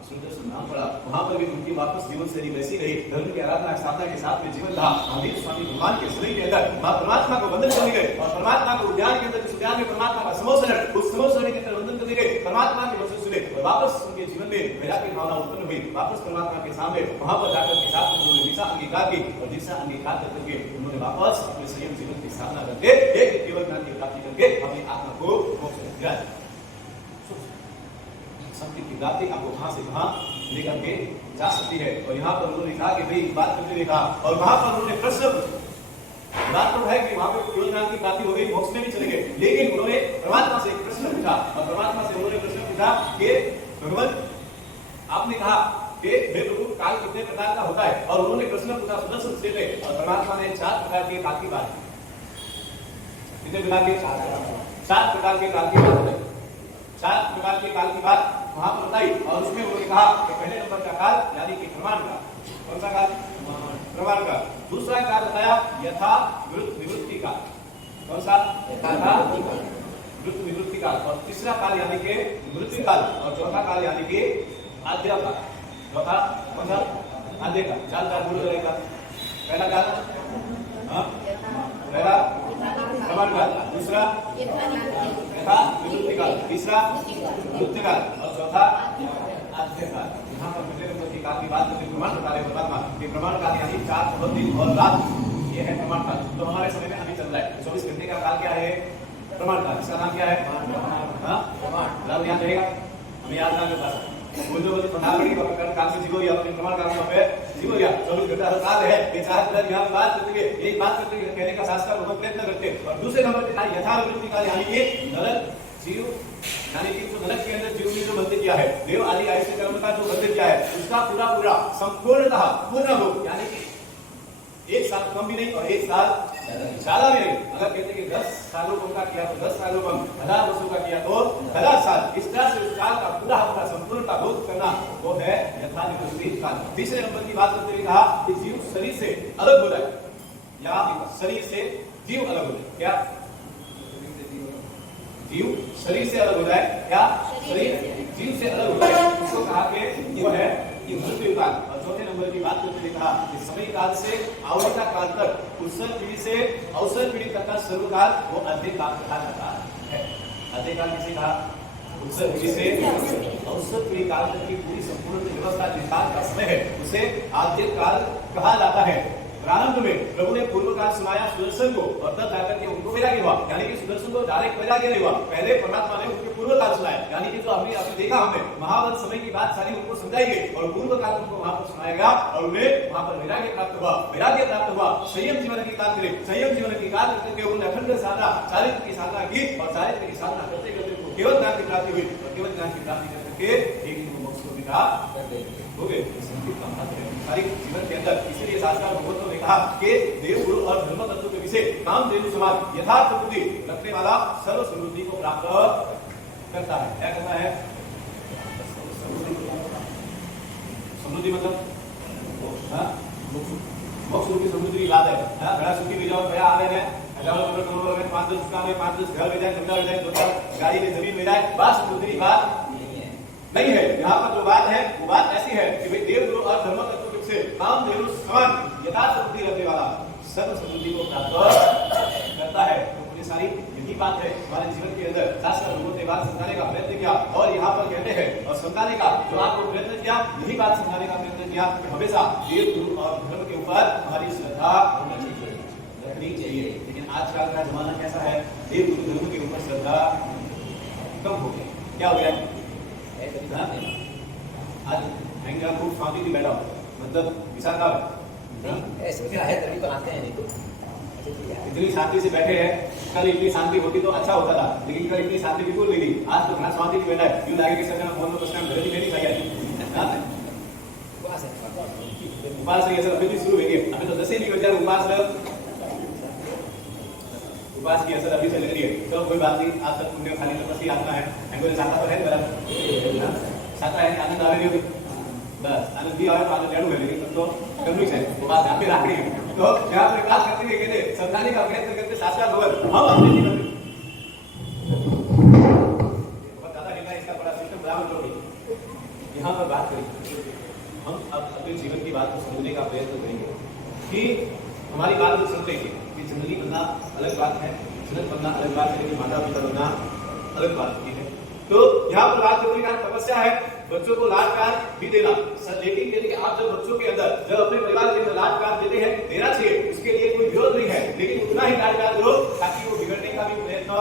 सुदर्शन नाम पड़ा। वहां पर भी उनकी वापस जीवन शैली वैसी रही, धर्म की आराधना साधना के साथ में जीवन रहा। महावीर स्वामी भगवान के शरीर के अंदर मां परमात्मा को वंदन करने गए और परमात्मा को उद्यान के अंदर जिस उद्यान में परमात्मा का समोसरण उस समोसरण के अंदर वंदन करने गए, परमात्मा के वचन सुने और वापस उनके जीवन में वैराग्य भावना उत्पन्न हुई। वापस परमात्मा के सामने वहां पर जाकर के साथ उन्होंने दिशा अंगीकार की और दिशा अंगीकार करके उन्होंने वापस अपने संयम जीवन की साधना करके एक केवल ज्ञान की प्राप्ति करके अपनी आत्मा को मोक्ष दिया। संत की प्राप्ति आपको कहां से कहां लेकर के जा सकती है। और यहाँ पर उन्होंने कहा कि भाई बात करते देखा और वहां पर उन्होंने प्रश्न बात तो है कि वहां पर केवल ज्ञान की प्राप्ति हो गई, मोक्ष में भी चले गए, लेकिन उन्होंने परमात्मा से एक प्रश्न पूछा और परमात्मा से उन्होंने प्रश्न पूछा कि भगवान आपने कहा कि हे प्रभु काल कितने प्रकार का होता है और उन्होंने प्रश्न पूछा सुदर्शन से और परमात्मा ने 4 प्रकार के काल की बात कितने प्रकार के 4 प्रकार के काल की बात बताई। 4 प्रकार के काल की बात वहां पर बताई और उसमें उन्होंने कहा कि पहले नंबर का काल यानी कि प्रमाण का, कौन सा काल? प्रमाण का। दूसरा काल बताया यथा निवृत्ति काल, कौन सा? यथा निवृत्ति काल। और तीसरा काल यानी कि मृत्यु काल और चौथा काल यानी कि आद्य काल। चौथा कौन सा? आद्य काल। चार काल बोलो जरा। पहला काल पहला प्रमाण काल, दूसरा यथा निवृत्ति काल, तीसरा मृत्यु काल और चौथा आद्य काल। यहाँ पर पहले नंबर की काल की बात करते प्रमाण बता रहे परमात्मा कि प्रमाण काल यानी 4 बहुत दिन और रात, ये है प्रमाण काल। तो हमारे समय में अभी चल रहा है 24 घंटे का काल क्या है? प्रमाण काल। इसका नाम क्या है? प्रमाण। याद रहेगा, हमें याद ना कर पाता बोलो प्रमाण काल से जीवो या अपने प्रमाण काल में जीवो या 24 घंटा काल है। ये 4 दिन यहाँ बात करते हुए एक बात करते हुए कहने का शास्त्र बहुत प्रयत्न करते हैं। और दूसरे नंबर पे यथा निवृत्ति काल यानी कि नरक जीव यानी कि जो नरक के अंदर जीव ने जो बंधन किया है, देव आदि आयुष्य कर्म का जो बंधन किया है उसका पूरा संपूर्णतः पूर्ण हो, यानी कि 1 साल कम भी नहीं और 1 साल ज्यादा भी नहीं। अगर कहते हैं कि 10 सालों का किया तो 10 सालों कम, 1000 वर्षों का किया तो 1000 साल। इस तरह से उस काल का पूरा संपूर्णता बोध करना वो है यथा निवृत्ति काल। तीसरे नंबर की बात करते हुए कहा कि जीव शरीर से अलग हो जाए, या शरीर से जीव अलग हो जाए। क्या? जीव शरीर से अलग हो जाए, क्या? शरीर जीव से अलग हो जाए, उसको कहा कि वो है मृत्यु काल। और चौथे नंबर की बात करते हुए कहा कि समय काल से आवृता काल तक, उत्सव पीढ़ी से अवसर पीढ़ी तक का सर्वकाल वो आद्य काल कहा जाता है। आद्य काल किसे कहा? उत्सव पीढ़ी से अवसर पीढ़ी काल तक की पूरी संपूर्ण व्यवस्था निर्धार का समय है, उसे आद्य काल कहा जाता है। प्रारंभ में प्रभु ने पूर्व काल सुनाया सुदर्शन को और तब जाकर के उनको वैराग्य हुआ, यानी कि सुदर्शन को डायरेक्ट वैराग्य नहीं हुआ, पहले परमात्मा ने उनके पूर्व काल सुनाया, यानी कि जो हमने अभी देखा हमने महाभारत समय की बात सारी उनको समझाई गई और पूर्व काल उनको वहां पर सुनाया गया और उन्हें वहां पर वैराग्य प्राप्त हुआ। वैराग्य प्राप्त हुआ, संयम जीवन की काल करे, संयम जीवन की काल करके उन्होंने अखंड साधना चारित्र की साधना की और चारित्र की साधना करते करते उनको केवल ज्ञान की प्राप्ति हुई और केवल ज्ञान की प्राप्ति करके एक मोक्ष को विदा हो गए। सारी जीवन के अंदर इसीलिए शास्त्र भगवतों ने कहा कि देव गुरु और धर्म तत्व के विषय काम देव समाज यथार्थ बुद्धि रखने वाला सर्व समृद्धि को प्राप्त करता है। क्या करता है? समृद्धि मतलब मोक्ष रूपी समृद्धि की बात है। बड़ा सुखी भी जाओ, बड़ा आवे है, हजारों करोड़ में 5-10 दुकान में 5-10 घर में जाए, धंधा में जाए, 2 गाड़ी में जमीन में जाए, बात समृद्धि की बात नहीं है। यहाँ पर जो बात है वो बात ऐसी है कि भाई देव गुरु और धर्म तत्व से काम देव समान यथार्थ बुद्धि रखने वाला सर्व समृद्धि को प्राप्त करता है। तो पूरी सारी यही बात है हमारे जीवन के अंदर। शास्त्र लोगों ने बात समझाने का प्रयत्न किया और यहाँ पर कहते हैं और समझाने का जो आपको प्रयत्न किया, यही बात समझाने का प्रयत्न किया कि हमेशा देव गुरु और धर्म के ऊपर हमारी श्रद्धा रखनी चाहिए। लेकिन आजकल का जमाना कैसा है? देव गुरु धर्म के ऊपर श्रद्धा कम हो गई। क्या हो गया? आज हैंगा खूब शांति से बैठा मतलब विशाखा है तभी तो आते हैं, नहीं तो इतनी शांति से बैठे हैं। कल इतनी शांति होती तो अच्छा होता था, लेकिन कल इतनी शांति बिल्कुल नहीं थी। आज तो घर शांति से बैठा है, यूं लगे कि सर फोन में बस घर ही नहीं चाहिए। उपास ये सब अभी भी शुरू होंगे, अभी तो 10 भी बचा उपास की असर अभी चल रही है। तो कोई बात नहीं, आप सब पुण्य खाली तपस्या आत्मा है, हमको चाहता तो है बड़ा चाहता है कि आनंद आवे नहीं, बस आनंद भी आवे तो आनंद लेना है, लेकिन तो करनी है वो बात यहाँ पे रखनी है। तो यहाँ पे बात करते हुए कहते समझाने का प्रयत्न करते शास्त्र भगवत हम अपने जीवन में बहुत ज्यादा हिला इसका बड़ा सिस्टम बराबर करोगे। यहाँ पर बात करेंगे हम अब अपने जीवन की बात को समझने का प्रयत्न करेंगे कि हमारी बात को समझेंगे कि जिंदगी बनना अलग बात है, जनक बनना अलग बात है, लेकिन माता पिता बनना अलग बात होती है। तो यहाँ पर बात करने का तपस्या है बच्चों को लाड प्यार भी देना, लेकिन यदि आप जब बच्चों के अंदर जब अपने परिवार के अंदर लाड प्यार देते हैं, देना चाहिए, उसके लिए कोई विरोध नहीं है, लेकिन उतना ही लाड प्यार दो ताकि वो बिगड़ने का भी प्रयत्न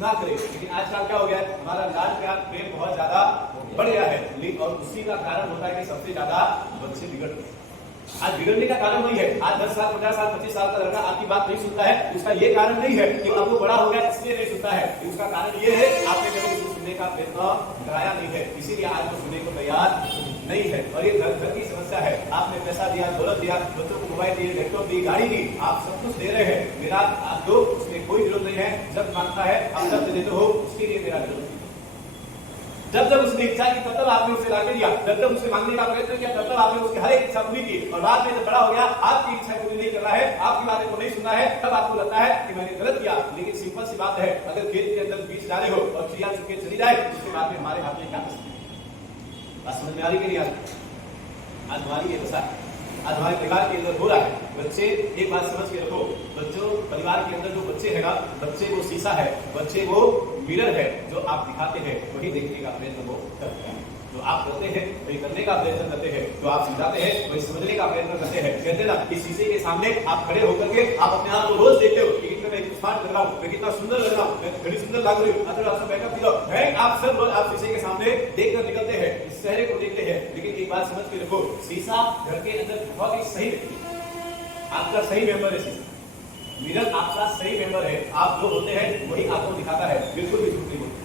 ना करे। लेकिन आजकल क्या हो गया है, हमारा लाड प्यार प्रेम बहुत ज्यादा बढ़ गया है, और उसी का कारण होता है कि सबसे ज्यादा बच्चे बिगड़ते हैं। आज बिगड़ने का कारण वही है, आज 10 साल 50 साल 25 साल का लड़का आपकी बात नहीं सुनता है, उसका ये कारण नहीं है कि अब वो बड़ा हो गया इसलिए नहीं सुनता है, उसका कारण ये है आपने कभी उसको सुनने का प्रयत्न कराया नहीं है, इसीलिए आज वो सुनने को तैयार नहीं है। और ये घर की समस्या है, आपने पैसा दिया, दौलत दिया, बच्चों को मोबाइल दिए, लैपटॉप दी, गाड़ी दी, आप सब कुछ दे रहे हैं, मेरा आप दो, उसमें कोई विरोध नहीं है, जब मांगता है आप जब देते हो उसके लिए मेरा विरोध। जब जब उसने इच्छा की तब आपने उसे लाके दिया, जब जब उसे मांगने का प्रयत्न किया तब आपने उसकी हर एक इच्छा पूरी की, और बाद में जब बड़ा हो गया आपकी इच्छा पूरी नहीं कर रहा है, आपकी बातें को नहीं सुनना है, तब आपको लगता है कि मैंने गलत किया। लेकिन सिंपल सी बात है, अगर खेत के अंदर बीज डाले हो और चिड़िया चुके चली जाए, उसके बाद में हमारे हाथ में क्या कर सकते हैं? बात समझ में आ रही कि नहीं आ रही? आज हमारी ये दशा आज हमारे परिवार के अंदर हो रहा है। बच्चे एक बात समझ के रखो, बच्चों परिवार के अंदर जो बच्चे है ना, बच्चे वो शीशा है, बच्चे वो मिरर है, जो आप दिखाते हैं वही देखने का प्रयत्न वो करते हैं, जो आप करते हैं वही करने का प्रयत्न करते हैं, जो आप समझाते हैं वही समझने का प्रयत्न करते हैं। कहते हैं ना कि शीशे के सामने आप खड़े होकर के आप अपने आप को रोज देखते हो कि कितना मैं स्मार्ट लग रहा हूँ, मैं कितना सुंदर लग रहा हूँ, मैं बड़ी सुंदर लग रही हूँ, अच्छा मेकअप दिखाओ, आप सब रोज आप शीशे के सामने देखकर निकलते हैं, इस चेहरे को देखते हैं। लेकिन एक बात समझ के रखो, शीशा घर के अंदर बहुत ही सही आपका सही मेंबर है, मिरर आपका सही मेंबर है, आप जो होते हैं वही आपको दिखाता है, बिल्कुल भी झूठ नहीं होता है।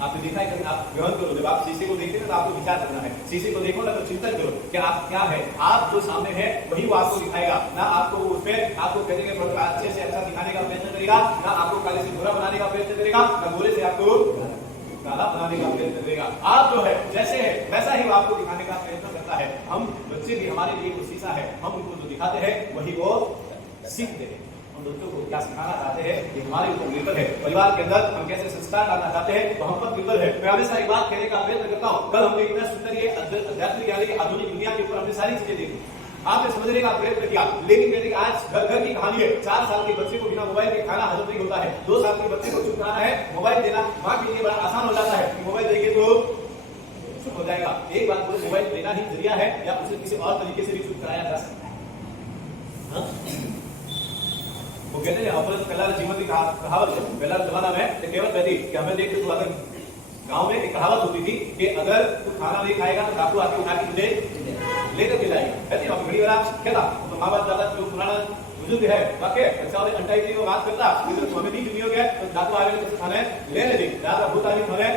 आपने देखा है कि आप ग्रहण करो, जब आप शीशे को देखते हैं तो आपको विचार करना है, शीशे को देखो ना तो चिंतन करो कि आप क्या है, आप जो सामने है वही वो आपको दिखाएगा, ना आपको उसमें आपको कहने के अच्छे से अच्छा दिखाने का प्रयत्न करेगा, ना आपको काले से गोरा बनाने का प्रयत्न करेगा, ना गोरे से आपको काला बनाने का प्रयत्न करेगा। आप जो है जैसे है वैसा ही वो आपको दिखाने का प्रयत्न करता है। हम बच्चे भी हमारे लिए वो शीशा है, हम उनको जो दिखाते हैं वही वो सीखते हैं। हम बच्चों को क्या सिखाना चाहते हैं ये हमारे ऊपर निर्भर है। परिवार के अंदर हम कैसे संस्कार डालना चाहते हैं वो हम पर निर्भर है। मैं हमेशा एक बात कहने का प्रयत्न करता हूँ, कल हमने इतना सुंदर ये अध्यात्मिक यानी आधुनिक दुनिया के ऊपर हमने सारी चीजें देखी, आपने समझने का प्रयत्न किया, लेकिन कहते आज घर घर की कहानी है, 4 साल के बच्चे को बिना मोबाइल के खाना हजम नहीं होता है, 2 साल के बच्चे को चुप कराना है, मोबाइल देना माँ के लिए बड़ा आसान हो जाता है कि मोबाइल देंगे तो चुप हो जाएगा। एक बात बोले, मोबाइल देना ही जरिया है या उसे किसी और तरीके से भी चुप कराया जा सकता है। वो कहते हैं अपने पहला जीवन की कहावत है, पहला जमाना में कहावत कहती कि हमें देखते तो अगर गांव में एक कहावत होती थी कि अगर तू खाना नहीं खाएगा तो डाकू आके उठा के तुझे लेकर के जाएगा। कहती है बड़ी बार क्या था तो माँ बाप दादा जो पुराना बुजुर्ग है वाकई अच्छा वाले अंटाई जी को बात करता तो हमें भी दुनिया गया तो डाकू आगे तो खाने ले ले रात भूत आदमी खाने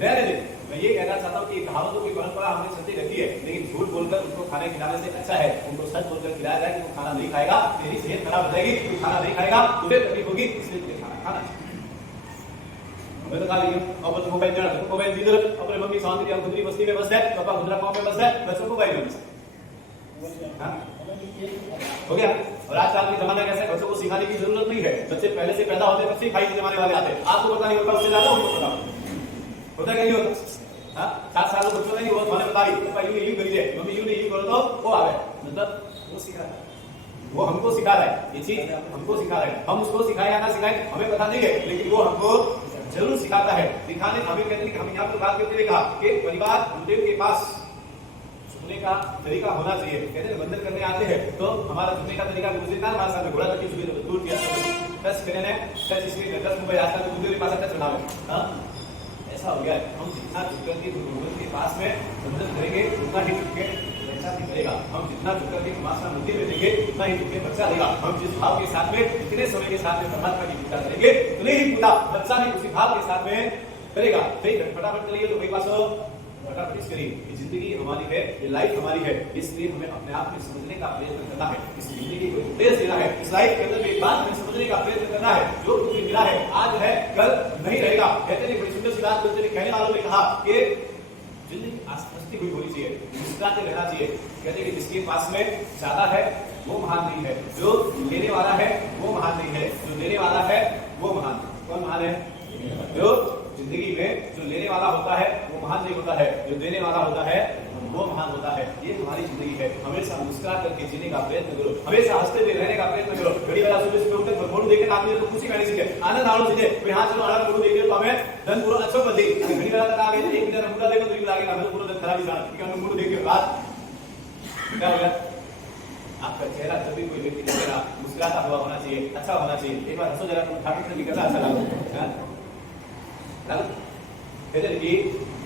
ले ले। मैं ये कहना चाहता हूँ कि कहावतों की परंपरा हमने चलती रहती है, लेकिन झूठ बोलकर उनको खाने खिलाने से अच्छा है उनको सच बोलकर खिलाया जाए कि वो खाना नहीं खाएगा, तेरी सेहत खराब हो जाएगी, तू खाना नहीं खाएगा, तुझे तकलीफ होगी, इसलिए तुझे खाना खाना चाहिए। मैं तो खा लिया और बच्चों मोबाइल चढ़ा मोबाइल दी तरफ अपने मम्मी सौंदर्य गुजरी बस्ती में बस है, पापा गुजरा गांव में बस है, बच्चों को मोबाइल में बस हो गया। और आजकल के जमाना कैसा है, बच्चों को सिखाने की जरूरत नहीं है, बच्चे पहले से पैदा होते बच्चे खाई जमाने वाले आते हैं, आपको पता नहीं होता उससे ज्यादा उनको पता होता क्या नहीं होता। 7 साल के बच्चों ने वो थाने बता रही पापा यूं यूं करिए, मम्मी यूं नहीं यूं करो तो वो आ गए, मतलब वो सिखा रहा है, वो हमको सिखा रहा है, ये चीज हमको सिखा रहा है, हम उसको सिखाए या ना सिखाए हमें पता नहीं है, लेकिन वो हमको जरूर सिखाता है। दिखाने हमें कहते हैं कि हम यहाँ पर बात करते हुए कहा कि परिवार गुरुदेव के पास झुकने का तरीका होना चाहिए। कहते हैं बंधन करने आते हैं तो हमारा झुकने का तरीका गुरुदेव का हमारे सामने घोड़ा तक दूर किया टच करने टच इसके 10 रुपए आज तक गुरुदेव के पास टच बना ऐसा हो गया है। हम जितना झुककर के गुरुदेव के पास में बंधन करेंगे उतना ही झुक के बच्चा निकलेगा, हम जितना झुककर के मास्टर मूर्ति में देंगे उतना ही झुक के बच्चा देगा। हम जिस भाव के साथ में जितने समय के साथ में परमात्मा की पूजा करेंगे उतने ही पूजा बच्चा भी उसी भाव के साथ में करेगा। ठीक है, फटाफट चलिए तो वही पास फटाफट करिए कि जिंदगी हमारी है, ये लाइफ हमारी है, इसलिए हमें अपने आप में समझने का प्रयत्न करना है। इस जिंदगी को उद्देश्य देना है, इस लाइफ के अंदर एक बात हमें समझने का प्रयत्न करना है, जो तुम्हें मिला है आज है कल नहीं रहेगा। कहते हैं बड़ी सुंदर सी बात बोलते, कहने वालों ने कहा कि जिंदगी हंसती हुई होनी चाहिए, मुस्कुराते रहना चाहिए। कहते हैं कि जिसके पास में ज्यादा है वो महान नहीं है, जो लेने वाला है वो महान नहीं है, जो देने वाला है वो महान। कौन महान है? जो जिंदगी में जो लेने वाला होता है वो महान नहीं होता है, जो देने वाला होता है वो महान होता है। ये हमारी जिंदगी है, हमेशा मुस्कुरा करके जीने का प्रयत्न करो, हमेशा हंसते हुए रहने का प्रयत्न करो। घड़ी वाला सुबह सुबह उठकर फोटो देखे आदमी तो खुशी करनी सीखे, आनंद आनो सीखे। भाई हां चलो आनंद फोटो देखे तो हमें धन पूरा अच्छा कर दे। घड़ी वाला तक आ गए, एक दिन मुंडा देखो तो ये लागे हमें पूरा दिन खराब ही जाना, क्योंकि हमने मुंडा देख के बाद क्या हो गया? आपका चेहरा जब भी कोई व्यक्ति दिखेगा मुस्कुराता हुआ होना चाहिए, अच्छा होना चाहिए। एक बार हंसो जरा, तुम ठाकुर से कितना अच्छा लगा। कहते हैं कि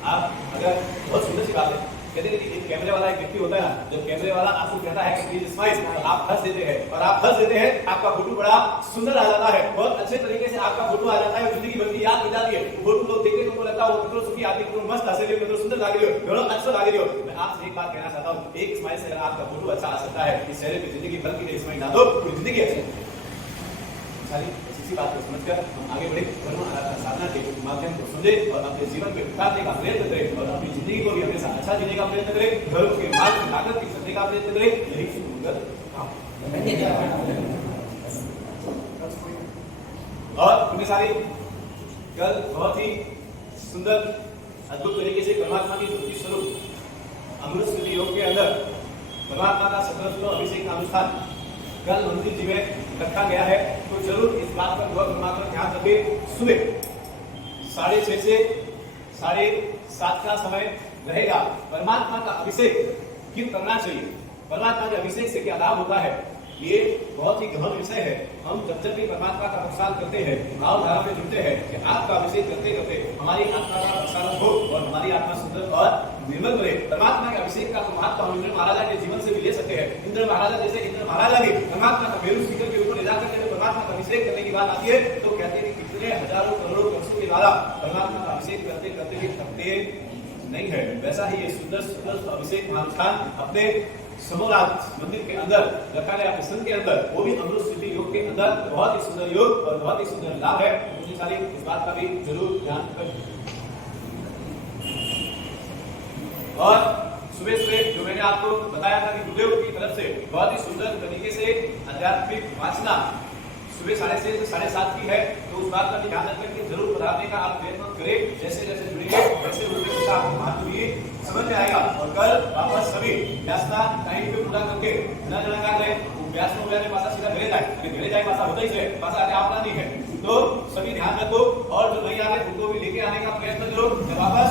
आप अगर बहुत सुंदर सी बात है, कहते हैं कि एक कैमरे वाला एक व्यक्ति होता है ना, जब कैमरे वाला आपको कहता है कि प्लीज स्माइल, तो आप हंस देते हैं, और आप हंस देते हैं, आपका फोटो बड़ा सुंदर आ जाता है, बहुत अच्छे तरीके से आपका फोटो आ जाता है, जिंदगी भर की याद हो जाती है। फोटो लोग देखते तो लगता है वो कितना सुखी आदमी, कितना मस्त हंसे लियो, कितना सुंदर लागे लियो, बड़ा अच्छा लागे लियो। मैं आपसे एक बात कहना चाहता हूं, एक स्माइल से अगर आपका फोटो अच्छा आ सकता है, इस चेहरे पे जिंदगी भर की स्माइल ना दो, पूरी जिंदगी अच्छी सारी इसी बात को समझकर हम आगे बढ़े, धर्म आराधना साधना के माध्यम को समझे और अपने जीवन में उतारने का प्रयत्न करें, और अपनी जिंदगी को भी हमेशा अच्छा जीने का प्रयत्न करें, धर्म के मार्ग में ताकत की करने का प्रयत्न करें। यही सुंदर और तुम्हें सारी कल बहुत ही सुंदर अद्भुत तरीके से परमात्मा की ज्योति स्वरूप अमृत स्तुति योग के अंदर परमात्मा का सकल अभिषेक का अनुष्ठान कल मंदिर जी में रखा गया है। तो जरूर इस बात पर गौर परमात्मा ध्यान रखें, सुबह 6:30 से 7:30 का समय रहेगा। परमात्मा का अभिषेक क्यों करना चाहिए, परमात्मा के अभिषेक से क्या लाभ होता है, ये बहुत ही गहन विषय है। हम जब भी परमात्मा का प्रसाद करते हैं, भावधारा में जुड़ते हैं कि आपका अभिषेक करते करते हमारी आत्मा का प्रसारण हो और हमारी आत्मा सुंदर और निर्मल बने। परमात्मा के अभिषेक का तो महत्व हम इंद्र महाराजा के जीवन से भी ले सकते हैं। इंद्र महाराजा जैसे इंद्र महाराजा ने परमात्मा का मेरू शिखर के ऊपर ले जाकर के परमात्मा का अभिषेक करने की बात आती है तो कहते हैं कि कितने हजारों करोड़ों वर्षों के द्वारा परमात्मा का अभिषेक करते करते भी थकते नहीं है। वैसा ही ये सुंदर सुंदर अभिषेक अनुष्ठान अपने समोराज मंदिर के अंदर रखा गया, प्रसंग के अंदर, वो भी अमृत स्तुति योग के अंदर बहुत ही सुंदर योग और बहुत ही सुंदर लाभ है। मुझे सारी इस बात का भी जरूर ध्यान रखें। और सुबह सुबह जो मैंने आपको बताया था कि गुरुदेव की तरफ से बहुत ही सुंदर तरीके से आध्यात्मिक वासना सुबह 6:30 से 7:30 की है, तो उस बात का भी ध्यान रखें कि जरूर पढ़ाने का आप प्रयत्न करें। जैसे जैसे जुड़ेंगे वैसे गुरुदेव का महत्व भी समझ में आएगा। और कल वापस सभी व्यासता टाइम पे पूरा करके न जना का गए व्यास में गए पासा सीधा घरे जाए, घरे जाए पासा होता ही है, पासा आगे आपका नहीं है। तो सभी ध्यान रखो और जो नहीं आ रहे उनको भी लेके आने का प्रयत्न करो। वापस